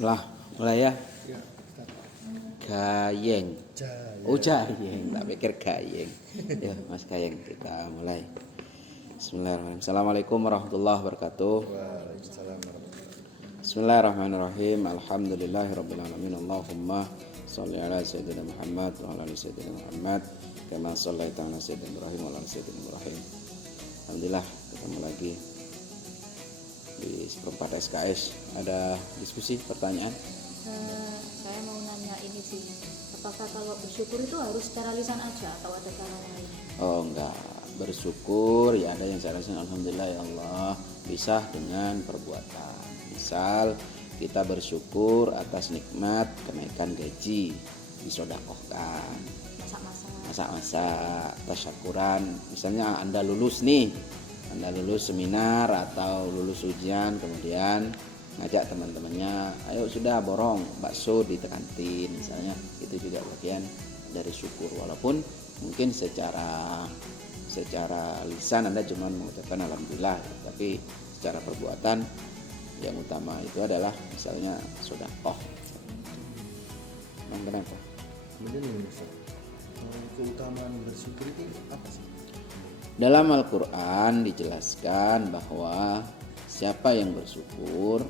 Bismillah, mulai ya. Ya, Ustaz. Gayeng. Jaya. Oh, Jayeng, tak pikir Gayeng. Ya, Mas Gayeng, kita mulai. Bismillahirrahmanirrahim. Assalamualaikum warahmatullahi wabarakatuh. Waalaikumsalam warahmatullahi. Bismillahirrahmanirrahim. Alhamdulillahirabbil alamin. Allahumma shalli ala sayyidina Muhammad wa ala ali sayyidina Muhammad kama shallaita ala sayyidina Ibrahim wa ala ali sayyidina Ibrahim. Alhamdulillah, ketemu lagi di seperempat SKS. Ada diskusi, pertanyaan? Saya mau nanya ini sih, apakah kalau bersyukur itu harus secara lisan aja atau ada cara lain? Oh enggak, bersyukur ya ada yang saya rasa alhamdulillah ya Allah bisa dengan perbuatan. Misal kita bersyukur atas nikmat kenaikan gaji, disodakohkan. Masak-masak, tasyakuran. Misalnya Anda lulus nih, Anda lulus seminar atau lulus ujian, kemudian ngajak teman-temannya, ayo sudah borong bakso di kantin misalnya, itu juga bagian dari syukur. Walaupun mungkin secara lisan Anda cuma mengucapkan alhamdulillah, tapi secara perbuatan yang utama itu adalah misalnya sedekah. Kenapa? Kemudian ini Ustaz, keutamaan bersyukur itu apa sih? Dalam Al-Quran dijelaskan bahwa siapa yang bersyukur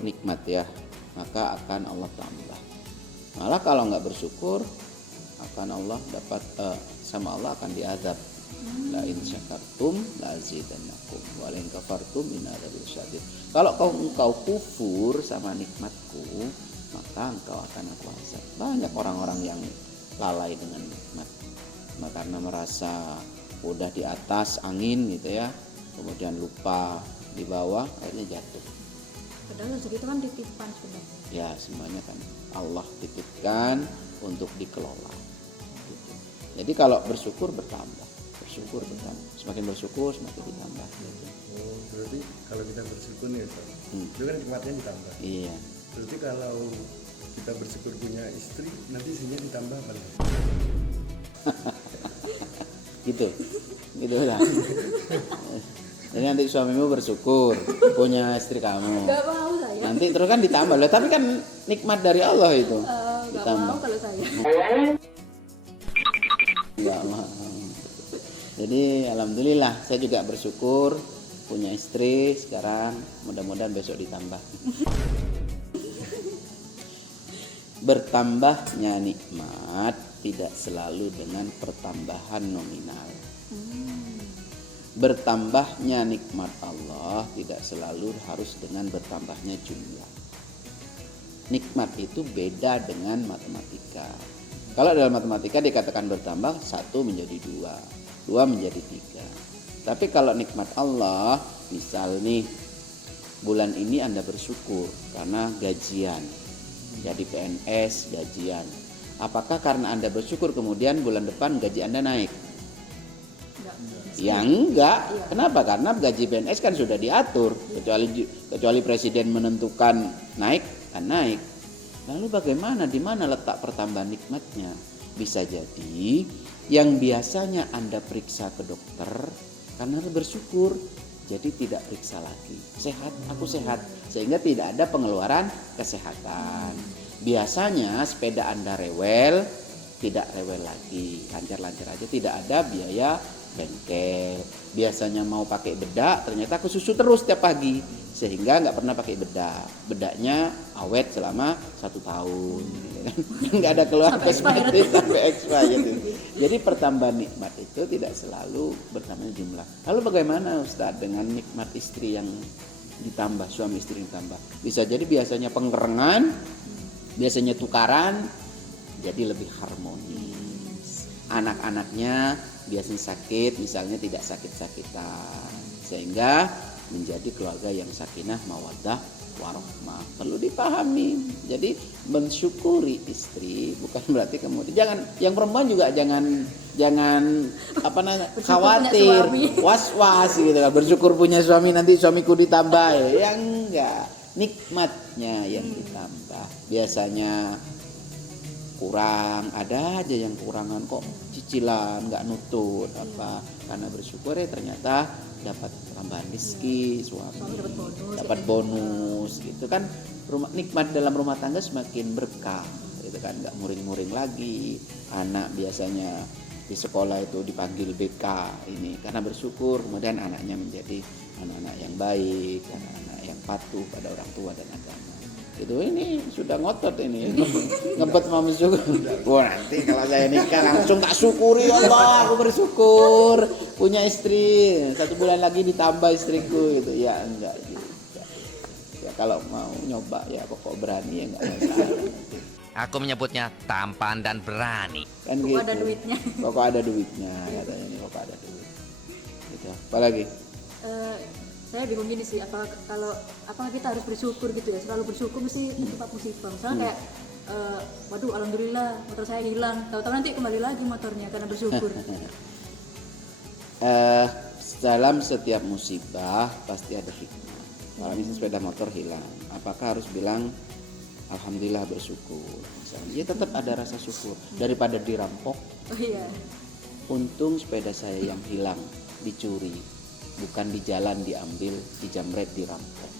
nikmat ya, maka akan Allah tambah. Malah kalau nggak bersyukur akan Allah dapat sama Allah akan diazab. La in syakartum la azidannakum wa la in kafartum inna adzabi syadid. Kalau engkau kufur sama nikmatku, maka engkau akan aku azab. Banyak orang-orang yang lalai dengan nikmat, karena merasa udah di atas angin gitu ya, kemudian lupa di bawah, akhirnya jatuh. Padahal rezeki itu kan titipan sebenarnya. Ya, semuanya kan Allah titipkan untuk dikelola gitu. Jadi kalau bersyukur bertambah, semakin bersyukur semakin ditambah gitu. Oh, berarti kalau kita bersyukur nih Ustaz, itu kan nikmatnya ditambah. Iya. Berarti kalau kita bersyukur punya istri, nanti isinya ditambah kan? gitu lah. Jadi nanti suamimu bersyukur punya istri kamu. Gak mau saya. Nanti terus kan ditambah loh, tapi kan nikmat dari Allah itu. Gak Ditambah. mau kalau saya. Enggak mau. Jadi alhamdulillah saya juga bersyukur punya istri sekarang, mudah-mudahan besok ditambah. Bertambahnya nikmat tidak selalu dengan pertambahan nominal. Bertambahnya nikmat Allah tidak selalu harus dengan bertambahnya jumlah. Nikmat itu beda dengan matematika. Kalau dalam matematika dikatakan bertambah, 1 menjadi 2, 2 menjadi 3. Tapi kalau nikmat Allah, misal nih bulan ini Anda bersyukur karena gajian, jadi PNS gajian. Apakah karena Anda bersyukur kemudian bulan depan gaji Anda naik? Ya enggak. Iya. Kenapa? Karena gaji PNS kan sudah diatur, kecuali presiden menentukan naik, kan naik. Lalu bagaimana, di mana letak pertambahan nikmatnya? Bisa jadi yang biasanya Anda periksa ke dokter karena bersyukur, jadi tidak periksa lagi. Sehat, aku sehat, sehingga tidak ada pengeluaran kesehatan. Biasanya sepeda Anda rewel, tidak rewel lagi, lancar-lancar aja, tidak ada biaya bengkel. Biasanya mau pakai bedak, ternyata ke susu terus tiap pagi, sehingga nggak pernah pakai bedak. Bedaknya awet selama 1 tahun, gitu kan? Nggak ada keluar kosmetik sampai expired. Jadi pertambahan nikmat itu tidak selalu bertambah jumlah. Lalu bagaimana Ustaz dengan nikmat istri yang ditambah, suami istri yang ditambah? Bisa jadi biasanya penggerengan, biasanya tukaran, jadi lebih harmonis. Anak-anaknya biasanya sakit, misalnya tidak sakit-sakitan, sehingga menjadi keluarga yang sakinah, mawaddah, warahmah. Perlu dipahami. Jadi mensyukuri istri bukan berarti kemudian yang perempuan juga jangan khawatir, was-was gitu kan. Bersyukur punya suami nanti suamiku ditambah, ya enggak. Nikmatnya yang ditambah. Biasanya kurang, ada aja yang kurangan kok, cicilan nggak nutut apa, karena bersyukur ya ternyata dapat tambahan rezeki, suami dapat bonus gitu kan. nikmat dalam rumah tangga semakin berkah, gitu kan, nggak muring-muring lagi. Anak biasanya di sekolah itu dipanggil BK ini karena bersyukur, kemudian anaknya menjadi anak-anak yang baik, anak-anak yang patuh pada orang tua dan agama. Itu ini sudah ngotot ini ngebet mau bersyukur. Wah, nanti kalau saya nikah langsung tak syukuri, Allah aku bersyukur punya istri, 1 bulan lagi ditambah istriku gitu. Ya enggak juga. Ya kalau mau nyoba ya pokok berani ya enggak masalah. Aku menyebutnya tampan dan berani. Kan Pokok gitu. ada duitnya. Pokok ada duitnya katanya nih, pokok ada duit. Gitu. Apalagi? Saya bingung gini sih, apakah kita harus bersyukur gitu ya, selalu bersyukur mesti tertimpa musibah. Misalnya kayak waduh alhamdulillah motor saya hilang, tahu-tahu nanti kembali lagi motornya karena bersyukur. Dalam setiap musibah pasti ada hikmah. Kalau misalnya sepeda motor hilang, apakah harus bilang alhamdulillah bersyukur? Misalnya, ya tetap ada rasa syukur daripada dirampok. Oh iya. Untung sepeda saya yang hilang dicuri, bukan di jalan diambil, dijamret, dirampok.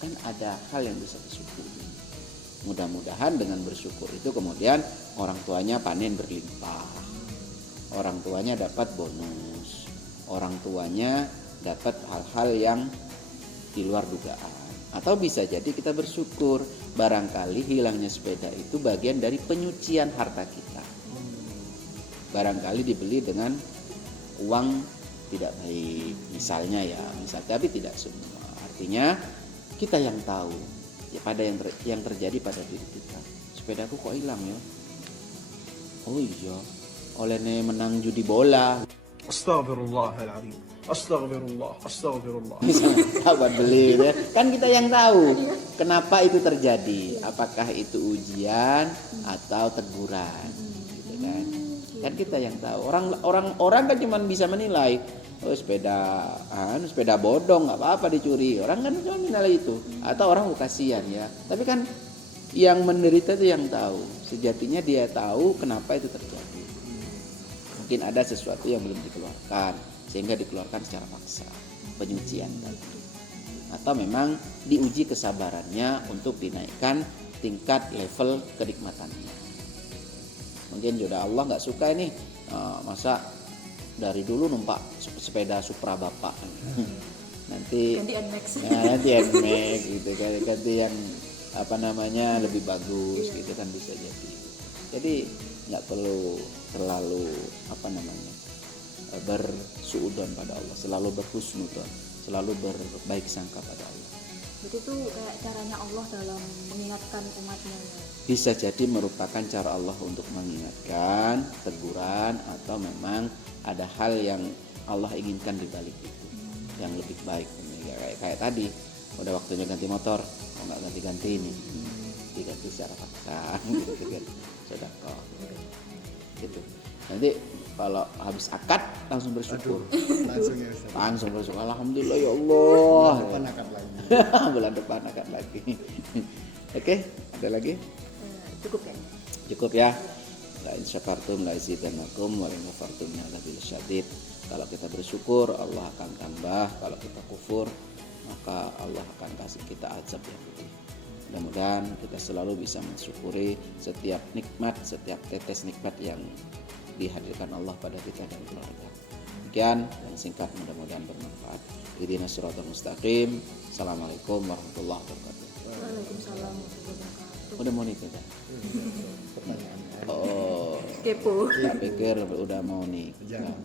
Kan ada hal yang bisa disyukuri. Mudah-mudahan dengan bersyukur itu kemudian orang tuanya panen berlimpah, orang tuanya dapat bonus, orang tuanya dapat hal-hal yang di luar dugaan. Atau bisa jadi kita bersyukur barangkali hilangnya sepeda itu bagian dari penyucian harta kita. Barangkali dibeli dengan uang tidak baik, misalnya ya, tapi tidak semua. Artinya kita yang tahu ya pada yang terjadi pada diri kita. Sepedaku kok hilang ya? Oh iya, olehnya menang judi bola. Astaghfirullahaladzim. Astagfirullah. Misalnya sahabat beli ya. Kan kita yang tahu kenapa itu terjadi. Apakah itu ujian atau teguran, gitu kan? Kan kita yang tahu. Orang kan cuma bisa menilai, oh sepeda bodong nggak apa-apa dicuri. Orang kan cuma menilai itu. Atau orang kasihan ya. Tapi kan yang menderita itu yang tahu. Sejatinya dia tahu kenapa itu terjadi. Mungkin ada sesuatu yang belum dikeluarkan sehingga dikeluarkan secara paksa, penyucian tadi. Atau memang diuji kesabarannya untuk dinaikkan tingkat level kenikmatannya. Mungkin juga Allah nggak suka ini masa dari dulu numpak sepeda Supra bapak nanti Ganti NMAX. Ganti NMAX gitu kan, ganti yang lebih bagus gitu kan, bisa jadi nggak perlu terlalu bersuudzon pada Allah, selalu berhusnudzon, selalu berbaik sangka pada Allah. Jadi itu kayak caranya Allah dalam mengingatkan umatnya. Bisa jadi merupakan cara Allah untuk mengingatkan, teguran, atau memang ada hal yang Allah inginkan di balik itu yang lebih baik. Kayak tadi udah waktunya ganti motor, kok nggak ganti-ganti ini, diganti secara paksa gitu kan, sedekah gitu. Nanti kalau habis akad langsung bersyukur. Langsung bersyukur. Alhamdulillah ya Allah. Bulan depan akad lagi. Oke, ada lagi? Cukup ya. Cukup ya. La in syakartum la azidannakum wa in kafartum bil syadid. Kalau kita bersyukur Allah akan tambah, kalau kita kufur maka Allah akan kasih kita azab yang pedih. Mudah-mudahan kita selalu bisa mensyukuri setiap nikmat, setiap tetes nikmat yang dihadirkan Allah pada kita dan keluarga. Demikian yang singkat, mudah-mudahan bermanfaat. Ihdinas siratal mustaqim. Assalamualaikum warahmatullahi wabarakatuh. Waalaikumsalam warahmatullahi wabarakatuh. Udah mau nikah kan? Oh, Kepo. saya pikir udah mau nikah.